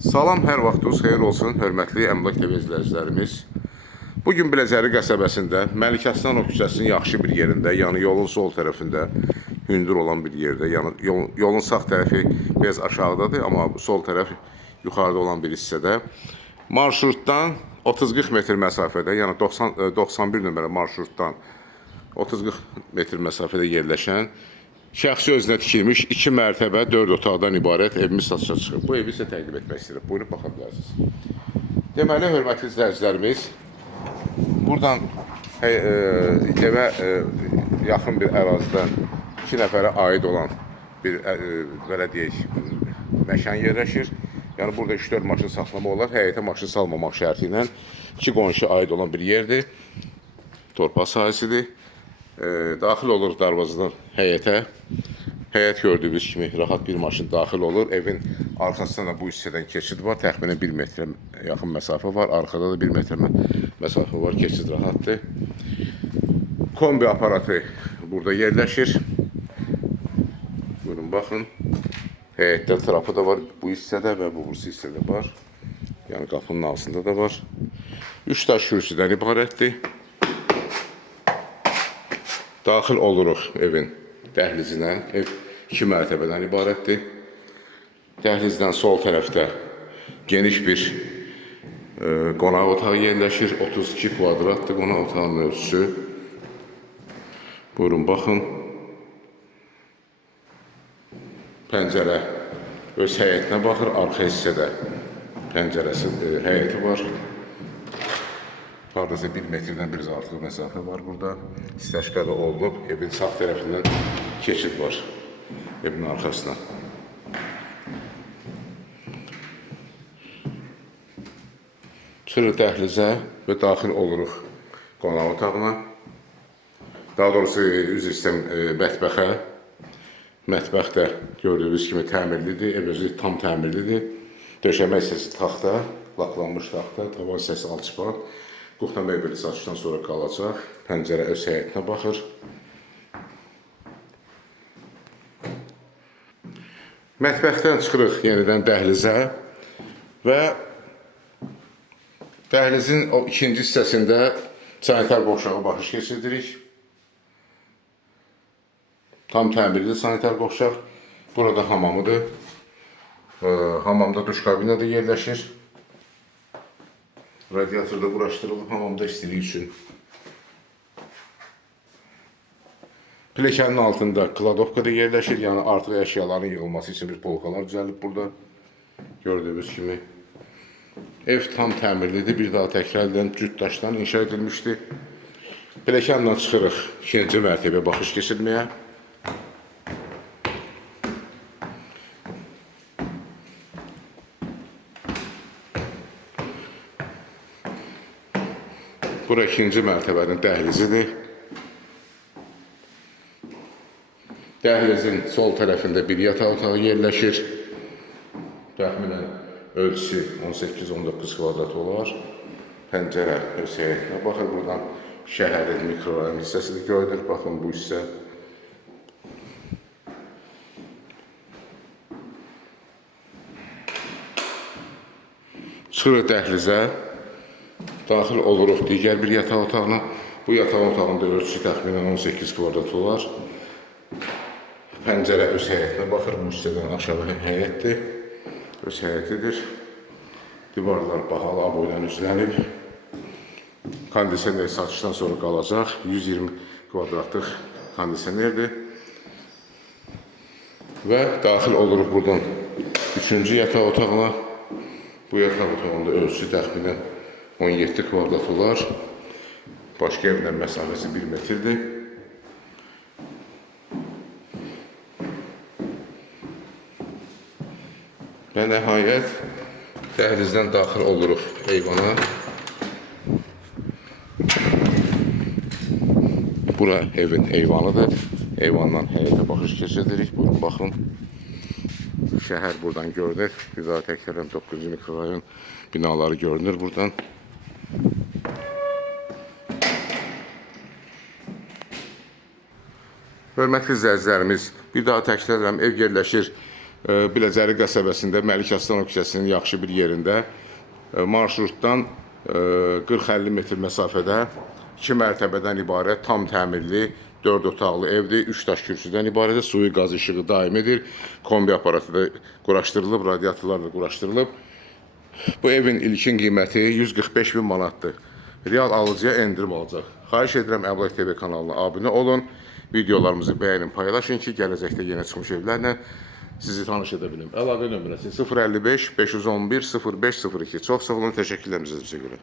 Salam, hər vaxtınız xeyir olsun, hörmətli Əmlak TV izləyicilərimiz. Bugün Biləcəri qəsəbəsində Məlik Əslanov küçəsinin yaxşı bir yerində, yəni yolun sol tərəfində hündür olan bir yerdə, yəni yolun sağ tərəfi biraz aşağıdadır, amma sol tərəf yuxarıda olan bir hissədə marşrutdan 30-40 metr məsafədə, yəni 91 nömrəli marşrutdan 30-40 metr məsafədə yerləşən şəxsi özünə tikilmiş 2 mərtəbə 4 otaqdan ibarət evimiz satışa çıxıb. Bu evi sizə təqdim etmək istəyirəm. Buyurun, baxa bilərsiniz. Deməli, hörmətli izləyicilərimiz, buradan evə yaxın bir ərazidən 2 nəfərə aid olan bir, belə deyək, məkan yerləşir. Yəni, burada 3-4 maşın saxlama olar. Həyətə maşın salmamaq şərti ilə 2 qonşu aid olan bir yerdir. Torpaq sahəsidir. Daxil olur darvazadan həyətə. Həyət gördüyünüz kimi rahat bir maşın daxil olur. Evin arxasında da bu hissədən keçid var. Təxminən 1 metrə yaxın məsafə var. Arxada da 1 metrə məsafə var. Keçid rahatdır. Kombi aparatı burada yerləşir. Buyurun, baxın. Həyətdə trapı da var bu hissədə və bu hissədə var. Yəni qapının altında da var. 3 daş kürsüdən ibarətdir. Daxil oluruq evin dəhlizinə. Ev 2 mərtəbədən ibarətdir. Dəhlizdən sol tərəfdə geniş bir qonaq otağı yerləşir. 32 kvadratdır qonaq otağının ölçüsü. Buyurun, baxın. Pəncərə öz həyətinə baxır. Arxa hissədə pəncərəsi, həyəti var. Haradasa 1 metrdən biraz artıq məsafə var burada. İstəşqa da olunub. Evin sağ tərəfindən keçid var. Evin arxasına. Çıxırıq dəhlizə və daxil oluruq qonaq otağına. Daha doğrusu, üzr istəyirəm, mətbəxə. Mətbəx də gördüyünüz kimi təmirlidir. Ev özü tam təmirlidir. Döşəmə hissəsi taxta, laklanmış taxta, tavan hissəsi alçıpan. Kuxna mebeli satışdan sonra qalacaq. Pəncərə öz həyətinə baxır. Mətbəxdən çıxırıq yenidən dəhlizə və dəhlizin o ikinci hissəsində sanitar qovşağa baxış keçirdirik. Tam təmirli sanitar qovşaq. Burada hamamıdır. Hamamda duş kabini də yerləşir. Radiatorda quraşdırılıb hamamda istilik üçün. Pilləkənin altında kladovka da yerləşir, yəni artıq əşyaların yığılması üçün bir polkalar düzəlib burada. Gördüyünüz kimi. Ev tam təmirlidir, bir daha təkrar edən cüt daşdan inşa edilmişdir. Pilləkənlə çıxırıq 2-ci mərtəbəyə baxış keçirməyə. Bura 2-ci mərtəbənin dəhlizidir. Dəhlizin sol tərəfində bir yataq otağı yerləşir. Təxminən ölçüsü 18-19 kvadrat olar. Pəncərə öz həyətinə baxır. Buradan şəhərin mikrorayon hissəsi də görünür. Baxın, bu hissə. Çıxırıq dəhlizə. Daxil oluruq digər bir yataq otağına. Bu yataq otağında ölçüsü təxminən 18 kvadrat olar. Pəncərə öz həyətinə baxır. Bu hissədən aşağı həyətdir. Öz həyətidir. Divarlar bahalı aboyla üzlənib. Kondisioner satışdan sonra qalacaq. 120 kvadratlıq kondisionerdir. Və daxil oluruq buradan 3-cü yataq otağına. Bu yataq otağında ölçüsü təxminən 17 kvadrat olar. Başqa evlə məsafəsi 1 metrdir. Və nəhayət dəhlizdən daxil oluruq eyvana. Bura evin eyvanıdır. Eyvandan həyətə baxış keçiririk. Buyurun, baxın. Şəhər buradan görünür. Bir daha təkrar 9-cu mikrorayon binaları görünür buradan. Hörmətli izləyicilərimiz, bir daha təkrar edirəm, ev yerləşir Biləcəri qəsəbəsində Məlik Aslanov küçəsinin yaxşı bir yerində marşrutdan 40-50 metr məsafədə 2 mərtəbədən ibarət tam təmirli 4 otaqlı evdir. 3 daş kürsüdən ibarətdir. Suyu, qaz, işığı daimidir. Kombi aparatı da quraşdırılıb, radiatorlar da quraşdırılıb. Bu evin ilkin qiyməti 145 bin manatdır. Real alıcıya endirim alacaq. Xahiş edirəm Əblaq TV kanalına abunə olun. Videolarımızı bəyənin, paylaşın ki, gələcəkdə yenə çıxmış evlərlə sizi tanış edə bilim. Əlaqə nömrəsi 055 511 0502. Çox sağ olun, təşəkkürlər bizə görə.